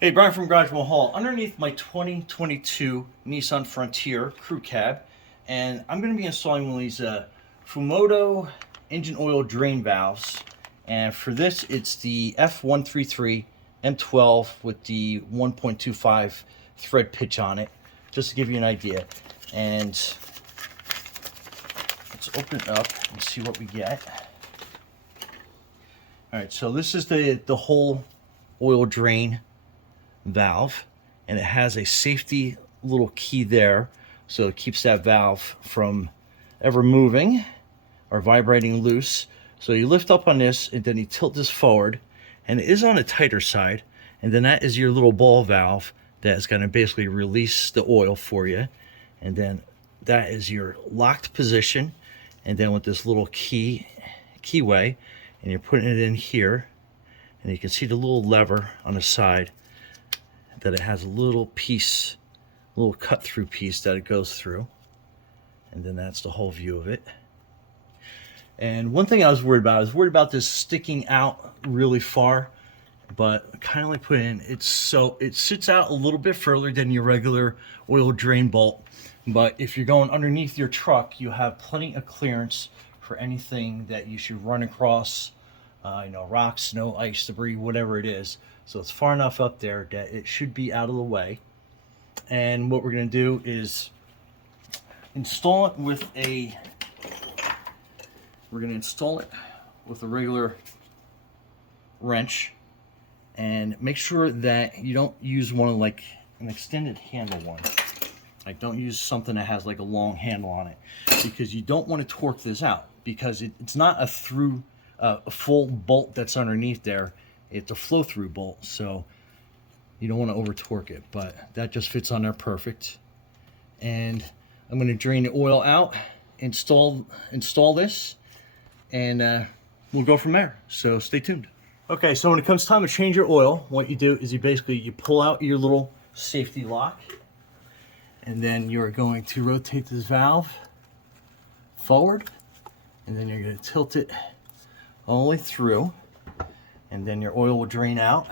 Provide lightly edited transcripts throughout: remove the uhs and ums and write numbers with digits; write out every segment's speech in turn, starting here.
Hey, Brian from Garage Hall. Underneath my 2022 Nissan Frontier Crew Cab, and I'm going to be installing one of these Fumoto engine oil drain valves. And for this, it's the F-133 M12 with the 1.25 thread pitch on it, just to give you an idea. And let's open it up and see what we get. All right, so this is the whole oil drain valve, and it has a safety little key there, so it keeps that valve from ever moving or vibrating loose. So you lift up on this, and then you tilt this forward, and it is on the tighter side, and then that is your little ball valve that is going to basically release the oil for you. And then that is your locked position, and then with this little keyway, and you're putting it in here, and you can see the little lever on the side that it has a little piece, a little cut through piece that it goes through, and then that's the whole view of it. And one thing I was worried about this sticking out really far, but kind of like put in, it sits out a little bit further than your regular oil drain bolt. But if you're going underneath your truck, you have plenty of clearance for anything that you should run across, rocks, snow, ice, debris, whatever it is. So it's far enough up there that it should be out of the way. And what we're going to do is install it with a regular wrench, and make sure that you don't use one of like an extended handle one. Like, don't use something that has like a long handle on it, because you don't want to torque this out, because it's not a full bolt that's underneath there. It's a flow-through bolt, so you don't want to over torque it, but that just fits on there perfect. And I'm going to drain the oil out, install this, and we'll go from there. So stay tuned. Okay, so when it comes time to change your oil, what you do is you pull out your little safety lock, and then you're going to rotate this valve forward, and then you're going to tilt it all the way through, and then your oil will drain out.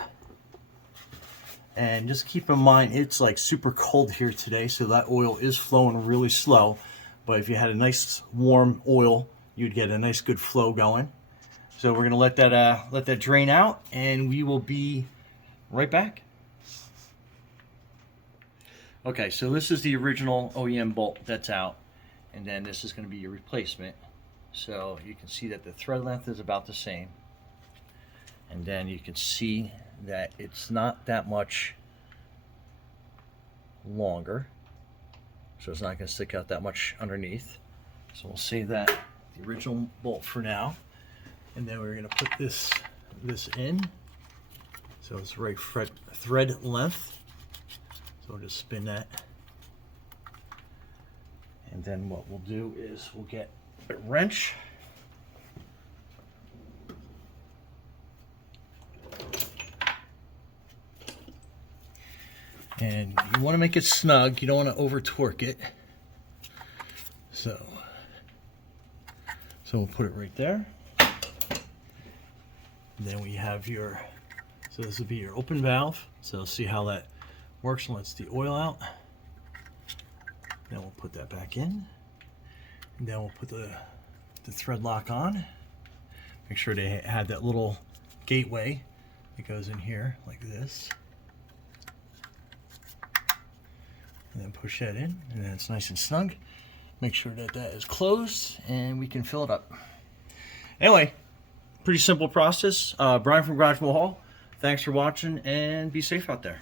And just keep in mind, it's like super cold here today, so that oil is flowing really slow. But if you had a nice warm oil, you'd get a nice good flow going. So we're gonna let that drain out, and we will be right back. Okay, so this is the original OEM bolt that's out, and then this is going to be your replacement. So you can see that the thread length is about the same, and then you can see that it's not that much longer, so it's not going to stick out that much underneath. So we'll save that, the original bolt, for now, and then we're going to put this in, so it's the right thread length. So we'll just spin that, and then what we'll do is we'll get a wrench, and you want to make it snug. You don't want to over torque it. So we'll put it right there. And then we have so this will be your open valve. So see how that works and lets the oil out. Then we'll put that back in, and then we'll put the thread lock on. Make sure they had that little gateway that goes in here like this, and then push that in, and then it's nice and snug. Make sure that is closed, and we can fill it up. Anyway, pretty simple process. Brian from Garage Hall. Thanks for watching, and be safe out there.